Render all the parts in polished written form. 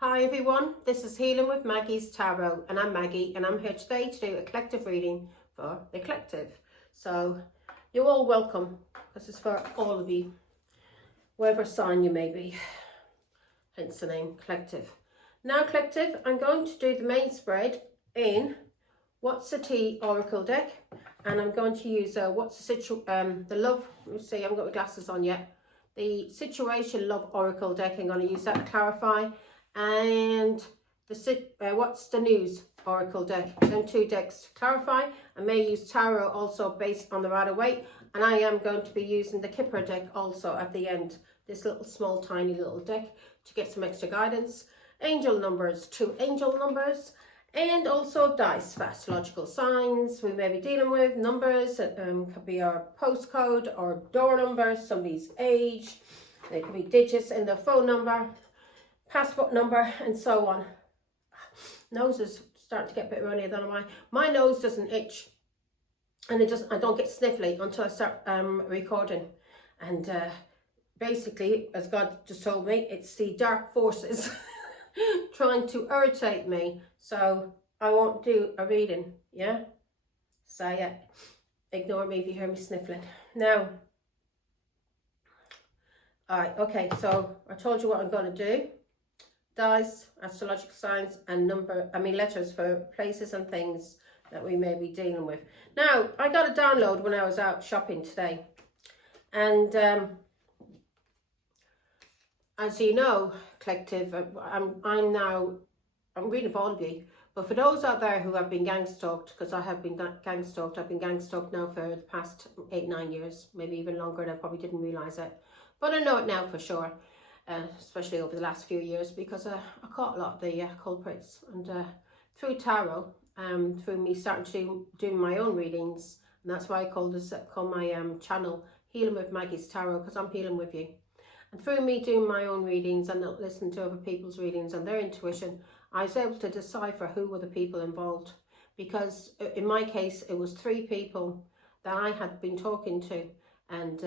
Hi everyone, this is Healing with Maggie's Tarot and I'm Maggie and I'm here today to do a collective reading for the collective. So you're all welcome. This is for all of you, whatever sign you may be, hence the name collective. Now collective, I'm going to do the main spread in What's the Tea Oracle deck, and I'm going to use What's the Love, let me see, I haven't got my glasses on yet, the Situation Love Oracle deck. I'm going to use that to clarify, and the What's the News Oracle deck. Them two decks to clarify. I may use tarot also based on the Rider-Waite, and I am going to be using the Kipper deck also at the end, this little small tiny little deck, to get some extra guidance. Angel numbers, 2 angel numbers, and also dice for astrological signs we may be dealing with. Numbers, could be our postcode or door number, somebody's age, they could be digits in their phone number, passport number, and so on. Nose is starting to get a bit runny, I don't know why. My nose doesn't itch, and I don't get sniffly until I start recording. And basically, as God just told me, it's the dark forces trying to irritate me, so I won't do a reading. Yeah, so yeah, ignore me if you hear me sniffling. Now, all right, okay, so I told you what I'm going to do. Dice, astrological signs, and letters for places and things that we may be dealing with. Now, I got a download when I was out shopping today, and as you know, collective, I'm reading for all of you, but for those out there who have been gang stalked, because I have been gang stalked, I've been gang stalked now for the past 8-9 years, maybe even longer, and I probably didn't realise it, but I know it now for sure, especially over the last few years, because I caught a lot of the culprits, and through tarot, through me starting to do my own readings, and that's why I call my channel Healing with Maggie's Tarot, because I'm healing with you. And through me doing my own readings and not listening to other people's readings and their intuition, I was able to decipher who were the people involved. Because in my case, it was 3 people that I had been talking to. And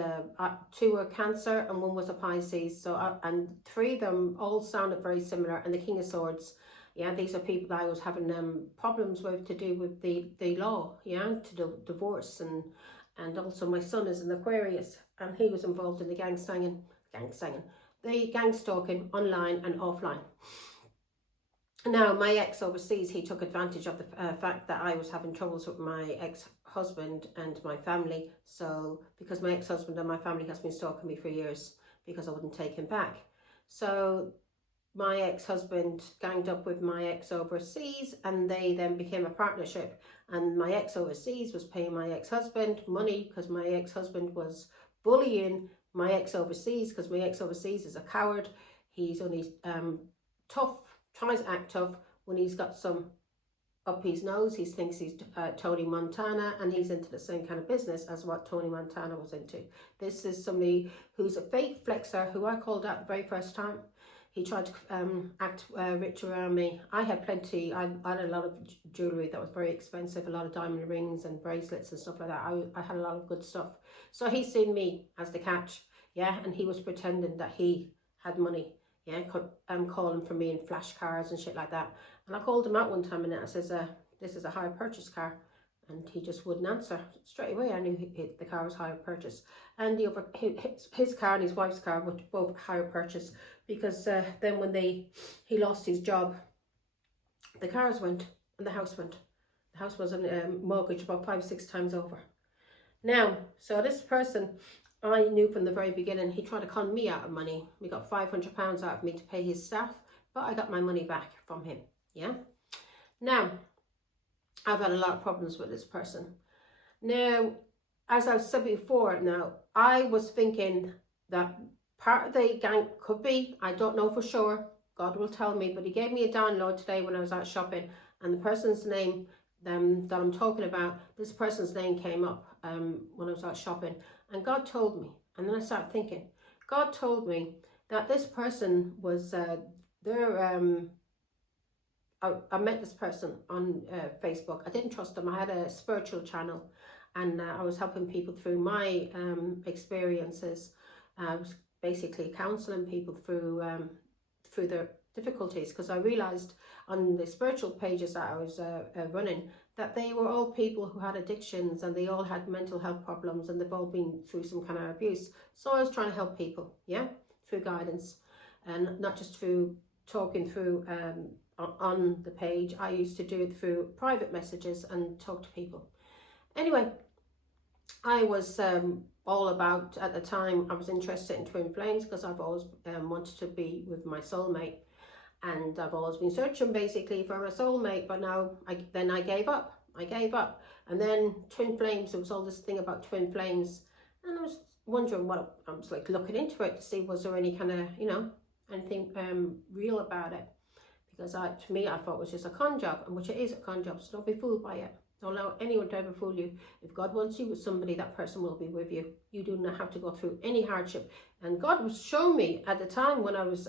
2 were Cancer and 1 was a Pisces. So and 3 of them all sounded very similar. And the King of Swords, yeah, these are people that I was having problems with to do with the law, yeah, to do divorce. And also my son is an Aquarius and he was involved in the gang stalking online and offline. Now, my ex overseas, he took advantage of the fact that I was having troubles with my ex-husband and my family. So, because my ex-husband and my family has been stalking me for years because I wouldn't take him back. So, my ex-husband ganged up with my ex overseas and they then became a partnership. And my ex overseas was paying my ex-husband money because my ex-husband was bullying my ex overseas, because my ex overseas is a coward. He's only tough, tries to act tough when he's got some up his nose. He thinks he's Tony Montana, and he's into the same kind of business as what Tony Montana was into. This is somebody who's a fake flexer who I called out the very first time. He tried to act rich around me. I had plenty, I had a lot of jewellery that was very expensive, a lot of diamond rings and bracelets and stuff like that. I had a lot of good stuff. So he seen me as the catch, yeah, and he was pretending that he had money, yeah, calling for me in flash cars and shit like that. And I called him out one time and I says, this is a hire purchase car. And he just wouldn't answer. Straight away I knew the car was hire purchase. And his car and his wife's car were both hire purchase, because then when he lost his job, the cars went and the house went. The house was on mortgage about 5-6 times over. Now, so this person, I knew from the very beginning, he tried to con me out of money. He got £500 out of me to pay his staff, but I got my money back from him, yeah? Now, I've had a lot of problems with this person. Now, as I've said before, now, I was thinking that part of the gang could be, I don't know for sure, God will tell me, but he gave me a download today when I was out shopping, and the person's name that I'm talking about, this person's name came up when I was out shopping, and God told me, and then I started thinking, God told me that this person was, I met this person on Facebook. I didn't trust them. I had a spiritual channel, and I was helping people through my experiences. I was basically counselling people through their difficulties, because I realized on the spiritual pages that I was running that they were all people who had addictions, and they all had mental health problems, and they've all been through some kind of abuse. So I was trying to help people, yeah, through guidance, and not just through talking through on the page. I used to do it through private messages and talk to people. Anyway, I was all about, at the time, I was interested in twin flames because I've always wanted to be with my soulmate, and I've always been searching basically for a soulmate. But now I gave up. And then twin flames, there was all this thing about twin flames, and I was wondering what, I was like looking into it to see was there any kind of, you know, anything real about it, because to me I thought it was just a con job, and which it is a con job, so don't be fooled by it. Don't allow anyone to ever fool you. If God wants you with somebody, that person will be with you. You do not have to go through any hardship. And God was showing me at the time when I was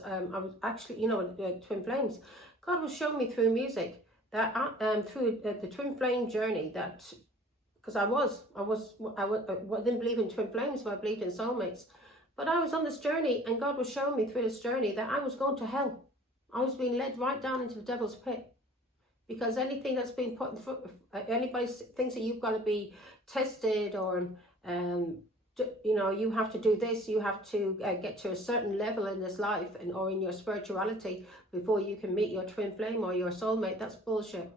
actually, you know, twin flames. God was showing me through music that through the twin flame journey, that because I didn't believe in twin flames, but I believed in soulmates. But I was on this journey, and God was showing me through this journey that I was going to hell. I was being led right down into the devil's pit. Because anything that's been put in front, anybody thinks that you've got to be tested, or you know, you have to do this, you have to get to a certain level in this life or in your spirituality before you can meet your twin flame or your soulmate. That's bullshit.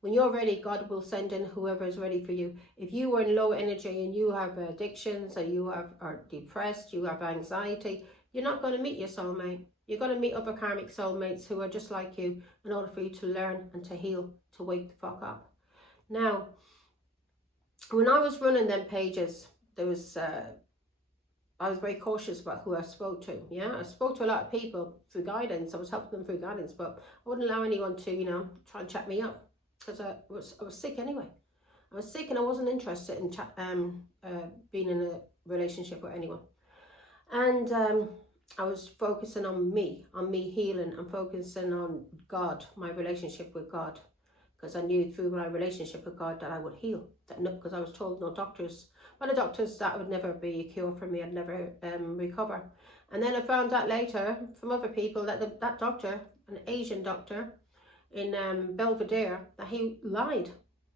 When you're ready, God will send in whoever is ready for you. If you are in low energy and you have addictions, or you are depressed, you have anxiety, you're not going to meet your soulmate. You're going to meet other karmic soulmates who are just like you, in order for you to learn and to heal, to wake the fuck up. Now, when I was running them pages, there was I was very cautious about who I spoke to. Yeah, I spoke to a lot of people through guidance. I was helping them through guidance, but I wouldn't allow anyone to, you know, try and chat me up, because I was sick anyway. I was sick, and I wasn't interested in being in a relationship with anyone. And I was focusing on me healing, and focusing on God, my relationship with God, because I knew through my relationship with God that I would heal. Because I was told by the doctors that would never be a cure for me. I'd never recover. And then I found out later from other people that that doctor, an Asian doctor in Belvedere, that he lied,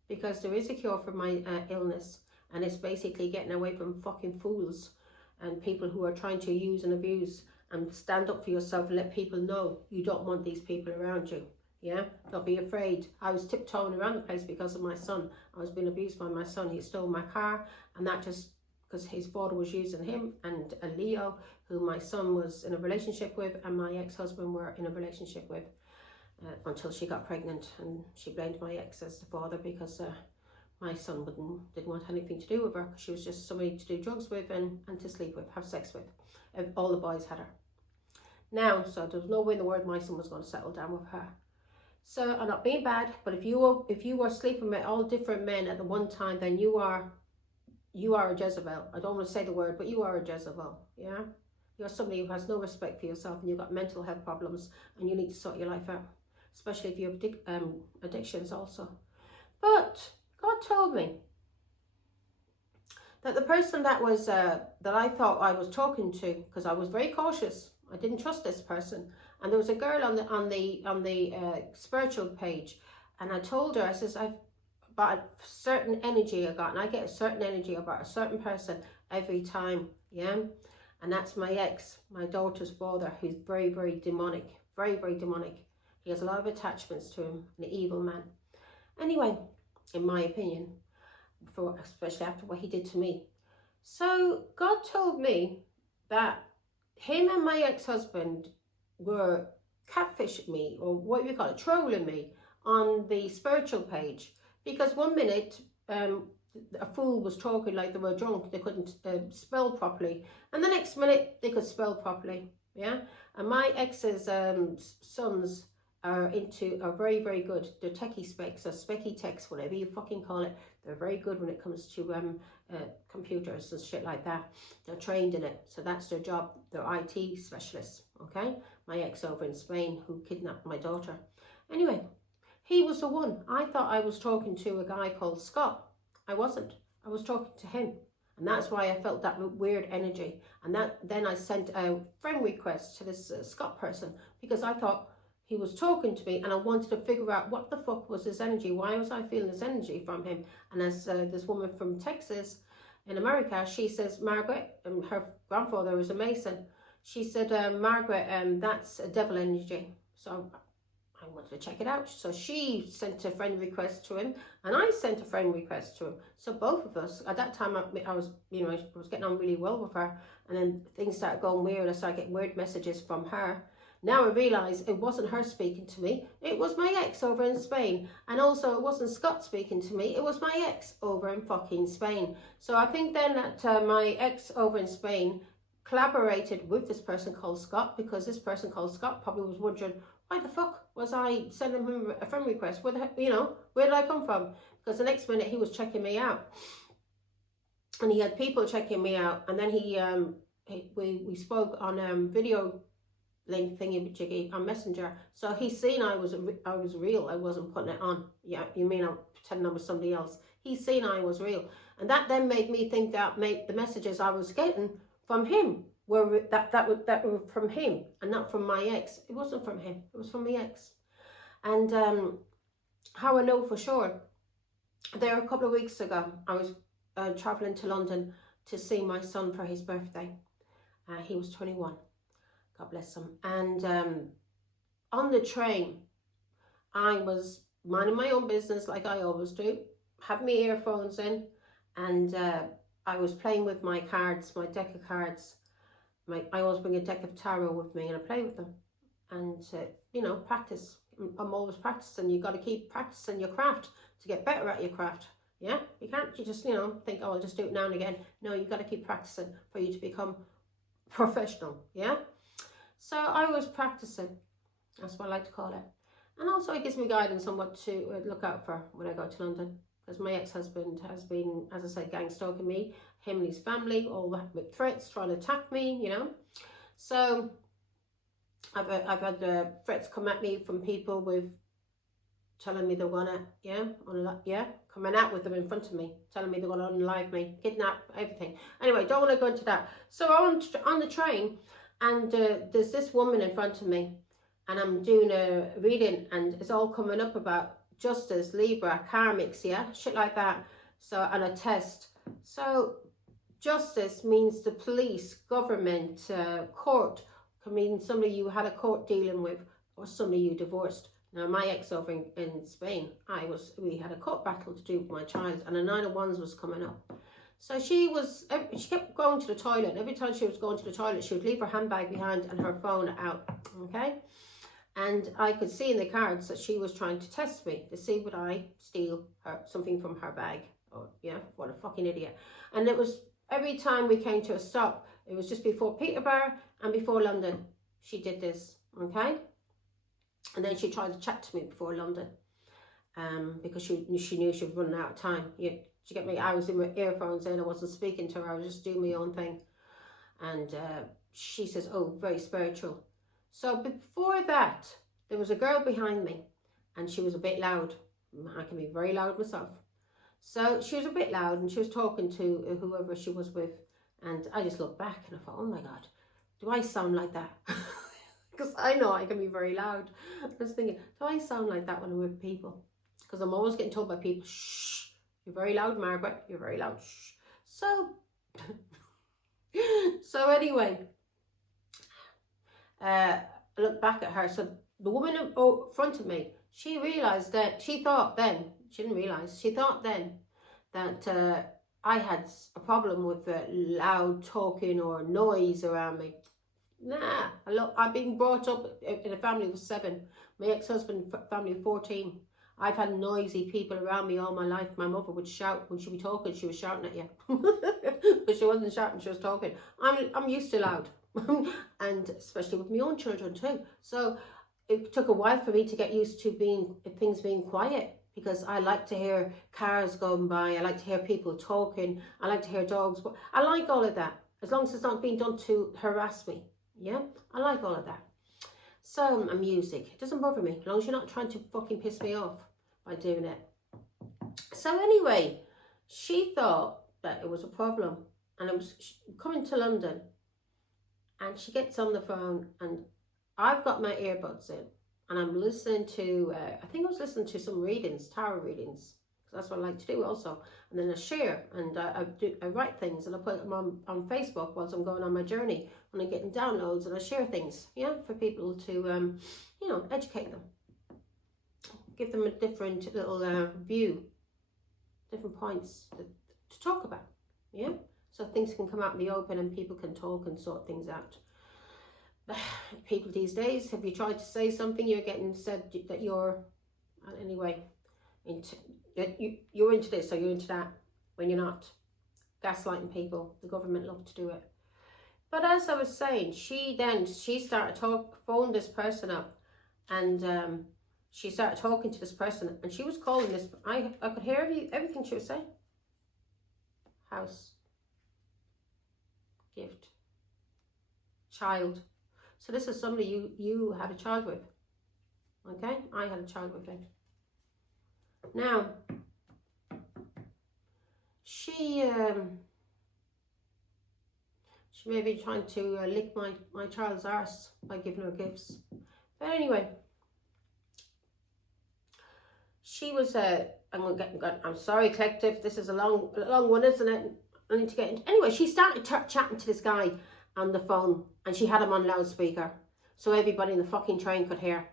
because there is a cure for my illness, and it's basically getting away from fucking fools and people who are trying to use and abuse, and stand up for yourself and let people know you don't want these people around you. Yeah, don't be afraid. I was tiptoeing around the place because of my son. I was being abused by my son. He stole my car, and that just because his father was using him, and a Leo, who my son was in a relationship with, and my ex-husband were in a relationship with, until she got pregnant, and she blamed my ex as the father, because my son didn't want anything to do with her, because she was just somebody to do drugs with and to sleep with, have sex with. All the boys had her. Now, so there was no way in the world my son was going to settle down with her. So I'm not being bad, but if you were sleeping with all different men at the one time, then you are a Jezebel. I don't want to say the word, but you are a Jezebel. Yeah, you're somebody who has no respect for yourself, and you've got mental health problems, and you need to sort your life out, especially if you have addictions also. But God told me that the person that was that I thought I was talking to, because I was very cautious, I didn't trust this person, and there was a girl on the spiritual page, and I told her, I says, I've about a certain energy I got, and I get a certain energy about a certain person every time, yeah, and that's my ex, my daughter's father, who's very, very demonic, very, very demonic. He has a lot of attachments to him, an evil man. Anyway, in my opinion, especially after what he did to me. So God told me that him and my ex-husband were catfishing me, or what you call it, trolling me on the spiritual page, because one minute a fool was talking like they were drunk, they couldn't spell properly, and the next minute they could spell properly. Yeah, and my ex's sons are very, very good. They're techie specs, or specky techs, whatever you fucking call it. They're very good when it comes to computers and shit like that. They're trained in it, so that's their job. They're IT specialists, okay? My ex over in Spain, who kidnapped my daughter. Anyway, he was the one. I thought I was talking to a guy called Scott. I wasn't. I was talking to him. And that's why I felt that weird energy. And then I sent a friend request to this Scott person, because I thought he was talking to me, and I wanted to figure out what the fuck was this energy. Why was I feeling this energy from him? And as this woman from Texas in America, she says, Margaret, and her grandfather was a Mason. She said, Margaret, that's a devil energy. So I wanted to check it out. So she sent a friend request to him, and I sent a friend request to him. So both of us, at that time, I was, you know, I was getting on really well with her, and then things started going weird. I started getting weird messages from her. Now I realise it wasn't her speaking to me, it was my ex over in Spain. And also it wasn't Scott speaking to me, it was my ex over in fucking Spain. So I think then that my ex over in Spain collaborated with this person called Scott, because this person called Scott probably was wondering, why the fuck was I sending him a friend request? Where did I come from? Because the next minute he was checking me out. And he had people checking me out. And then we spoke on video link thingy jiggy on Messenger. So he's seen I was real. I wasn't putting it on. Yeah, you mean I'm pretending I was somebody else? He's seen I was real. And that then made me think that the messages I was getting from him were that were from him and not from my ex. It wasn't from him, it was from my ex. And how I know for sure, there a couple of weeks ago, I was traveling to London to see my son for his birthday. He was 21, God bless him. And on the train, I was minding my own business like I always do, had my earphones in, and I was playing with my cards, my deck of cards. I always bring a deck of tarot with me and I play with them. And, you know, practice. I'm always practicing. You've got to keep practicing your craft to get better at your craft. Yeah? You can't just, you know, think, oh, I'll just do it now and again. No, you've got to keep practicing for you to become professional. Yeah? So I was practicing. That's what I like to call it. And also it gives me guidance on what to look out for when I go to London. Because my ex-husband has been, as I said, gang stalking me, him and his family, all that with threats, trying to attack me, you know. So I've had threats come at me from people with telling me they're gonna, coming out with them in front of me, telling me they're gonna unalive me, kidnap, everything. Anyway, don't want to go into that. So on the train, and there's this woman in front of me, and I'm doing a reading, and it's all coming up about justice, Libra, karmics, yeah, shit like that. So, and a test. So justice means the police, government, court. Can mean somebody you had a court dealing with, or somebody you divorced. Now my ex over in Spain, we had a court battle to do with my child, and a 9 of Wands was coming up. So she kept going to the toilet, and every time she was going to the toilet, she would leave her handbag behind and her phone out, okay? And I could see in the cards that she was trying to test me to see would I steal something from her bag. Oh, yeah, what a fucking idiot. And it was every time we came to a stop, it was just before Peterborough and before London, she did this, okay? And then she tried to chat to me before London because she knew she was running out of time. You get me? I was in my earphones in, I wasn't speaking to her, I was just doing my own thing. And she says, oh, very spiritual. So before that, there was a girl behind me, and she was a bit loud. I can be very loud myself. So she was a bit loud, and she was talking to whoever she was with. And I just looked back and I thought, oh my God, do I sound like that? Because I know I can be very loud. I was thinking, do I sound like that when I'm with people? Because I'm always getting told by people, shh, you're very loud, Margaret, you're very loud, shh. So anyway, I looked back at her. So the woman in front of me, she thought then that I had a problem with loud talking or noise around me. Nah, I've been brought up in a family of 7. My ex-husband, family of 14. I've had noisy people around me all my life. My mother would shout when she was talking. She was shouting at you, but she wasn't shouting. She was talking. I'm used to loud, and especially with my own children too. So it took a while for me to get used to things being quiet, because I like to hear cars going by. I like to hear people talking. I like to hear dogs. I like all of that, as long as it's not being done to harass me. Yeah, I like all of that. So, music, it doesn't bother me, as long as you're not trying to fucking piss me off by doing it. So anyway, she thought that it was a problem, and I was coming to London, and she gets on the phone, and I've got my earbuds in, and I'm listening to, I think I was listening to some readings, tarot readings. That's what I like to do also. And then I share, and I write things, and I put them on Facebook whilst I'm going on my journey, and I'm getting downloads, and I share things, yeah, for people to, you know, educate them. Give them a different little view, different points to talk about, yeah? So things can come out in the open and people can talk and sort things out. People these days, have you tried to say something, you're getting said that you're, anyway, you're into this or you're into that, when you're not. Gaslighting people. The government love to do it. But as I was saying, she started phoned this person up, and she started talking to this person, and she was calling this, I could hear everything she was saying. House, gift, child. So this is somebody you had a child with. Okay, I had a child with him. Now, she may be trying to lick my child's arse by giving her gifts. But anyway, she was I'm sorry, collective, this is a long one, isn't it? I need to get into. Anyway, she started chatting to this guy on the phone, and she had him on loudspeaker, so everybody in the fucking train could hear.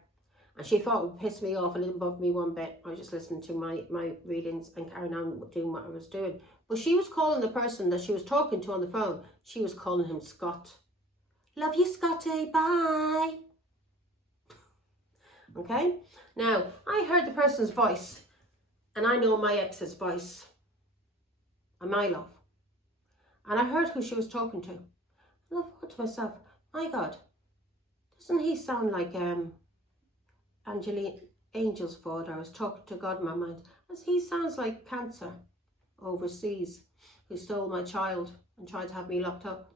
And she thought it would piss me off, and it didn't bother me one bit. I was just listening to my readings and carrying on doing what I was doing. But she was calling the person that she was talking to on the phone, she was calling him Scott. Love you, Scotty, bye. Okay? Now, I heard the person's voice, and I know my ex's voice, and my love. And I heard who she was talking to. And I thought to myself, my God, doesn't he sound like Angel's father? I was talking to God in my mind. As he sounds like Cancer overseas, who stole my child and tried to have me locked up,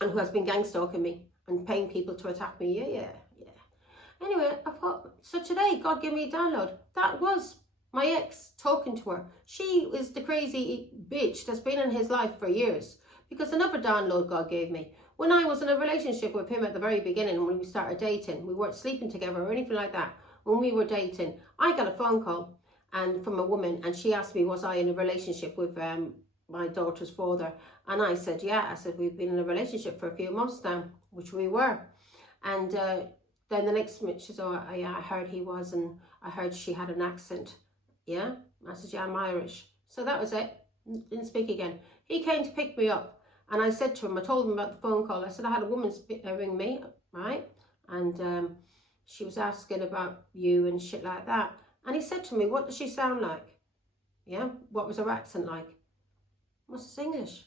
and who has been gang stalking me and paying people to attack me. Yeah. Anyway, I thought, so today God gave me a download. That was my ex talking to her. She is the crazy bitch that's been in his life for years. Because another download God gave me, when I was in a relationship with him at the very beginning, when we started dating, we weren't sleeping together or anything like that. When we were dating, I got a phone call from a woman, and she asked me, was I in a relationship with my daughter's father? And I said, yeah. I said, we've been in a relationship for a few months now, which we were. And then the next minute, she said, oh, yeah, I heard he was, and I heard she had an accent. Yeah? I said, yeah, I'm Irish. So that was it. Didn't speak again. He came to pick me up, and I said to him, I told him about the phone call. I said, I had a woman ring me, right? And she was asking about you and shit like that. And he said to me, what does she sound like? Yeah? What was her accent like? What's this, English?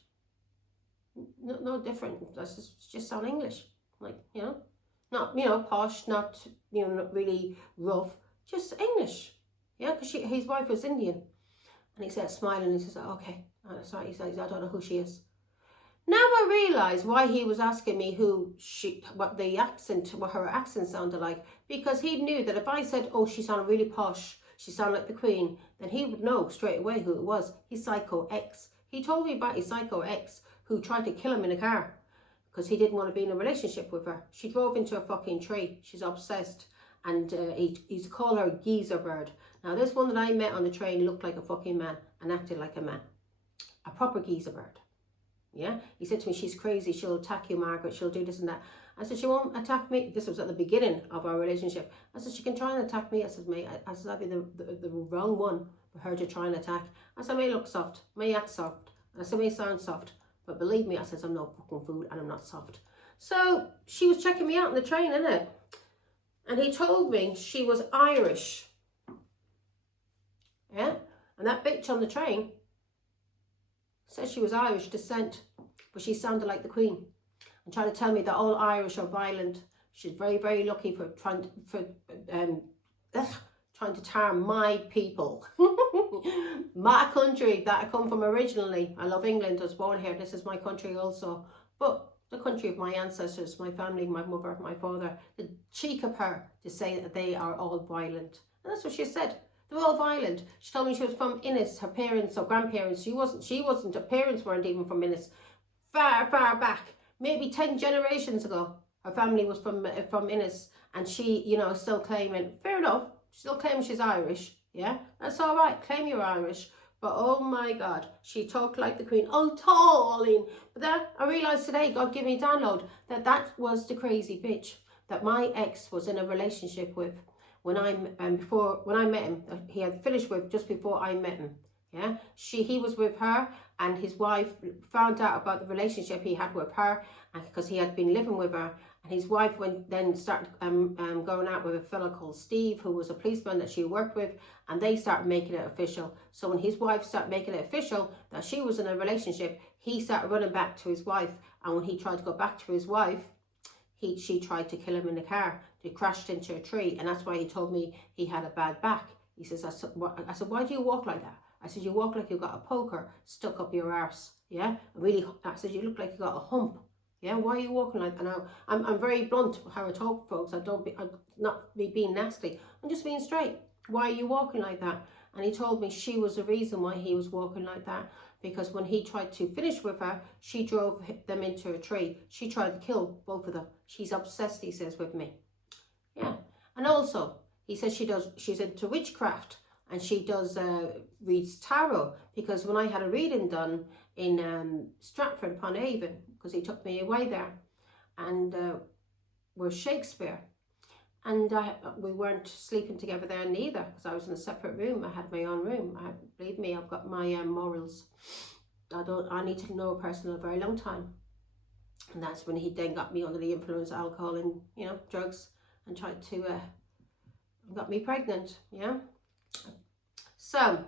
No different. That's just sound English. Like, you know? Not, you know, posh, not, you know, not really rough. Just English. Yeah? Because his wife was Indian. And he said, smiling, he says, okay. Sorry, he says, I don't know who she is. Now I realise why he was asking me what her accent sounded like. Because he knew that if I said, oh, she sounded really posh, she sounded like the Queen, then he would know straight away who it was. His psycho ex. He told me about his psycho ex who tried to kill him in a car because he didn't want to be in a relationship with her. She drove into a fucking tree. She's obsessed. And he's called her Geezer Bird. Now, this one that I met on the train looked like a fucking man and acted like a man. A proper Geezer Bird. Yeah? He said to me, she's crazy. She'll attack you, Margaret. She'll do this and that. I said, she won't attack me. This was at the beginning of our relationship. I said, she can try and attack me. I said, mate, I said, that'd be the wrong one for her to try and attack. I said, may look soft. May act soft. And I said, may sound soft. But believe me, I said, I'm no fucking fool and I'm not soft. So she was checking me out on the train, innit? And he told me she was Irish. Yeah? And that bitch on the train said she was Irish descent, but she sounded like the Queen. And trying to tell me that all Irish are violent. She's very, very lucky for trying to tar my people. My country that I come from originally. I love England. I was born here. This is my country also. But the country of my ancestors, my family, my mother, my father. The cheek of her to say that they are all violent. And that's what she said. They're all violent. She told me she was from Innis, her parents or grandparents. She wasn't. Her parents weren't even from Innis. Far, far back. Maybe 10 generations ago. Her family was from Innis, and she, you know, still claiming, fair enough, still claiming she's Irish. Yeah, that's all right, claim you're Irish. But oh my God, she talked like the Queen. Oh, darling. But then I realised today, God gave me a download, that was the crazy bitch that my ex was in a relationship with when I met him. He had finished with just before I met him. Yeah, he was with her, and his wife found out about the relationship he had with her, and because he had been living with her. And his wife then started going out with a fellow called Steve, who was a policeman that she worked with, and they started making it official. So when his wife started making it official that she was in a relationship, he started running back to his wife. And when he tried to go back to his wife, she tried to kill him in the car. They crashed into a tree, and that's why he told me he had a bad back. He says, I said, why do you walk like that? I said, you walk like you got a poker stuck up your arse. Yeah, really. I said, you look like you got a hump. Yeah, why are you walking like that? Now, I'm very blunt how I talk, folks. I'm not being nasty. I'm just being straight. Why are you walking like that? And he told me she was the reason why he was walking like that. Because when he tried to finish with her, she drove them into a tree. She tried to kill both of them. She's obsessed, he says, with me. Yeah. And also, he says she's into witchcraft. And she does reads tarot, because when I had a reading done in Stratford upon Avon, because he took me away there, and we're Shakespeare, and we weren't sleeping together there neither, because I was in a separate room. I had my own room. Believe me, I've got my morals. I need to know a person a very long time, and that's when he then got me under the influence of alcohol and, you know, drugs, and tried to got me pregnant. Yeah. So,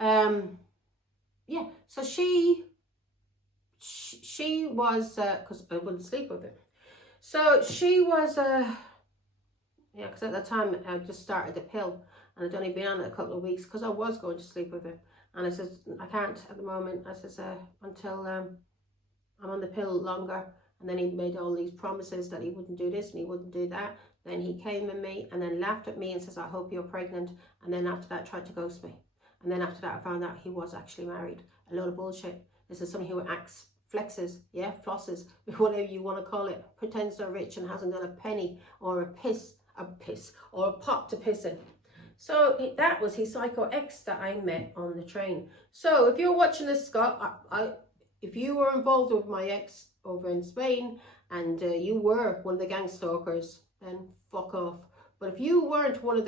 yeah, so she was, because I wouldn't sleep with her. So she was, yeah, because at that time I just started the pill, and I'd only been on it a couple of weeks, because I was going to sleep with her. And I said, I can't at the moment. I says, until I'm on the pill longer. And then he made all these promises that he wouldn't do this and he wouldn't do that. Then he came at me and then laughed at me and says, I hope you're pregnant. And then after that tried to ghost me. And then after that I found out he was actually married. A load of bullshit. This is somebody who acts, flexes, yeah, flosses, whatever you want to call it, pretends they're rich and hasn't got a penny or a piss or a pot to piss in. So that was his psycho ex that I met on the train. So if you're watching this, Scott, if you were involved with my ex over in Spain, and you were one of the gang stalkers, then fuck off. But if you weren't one of the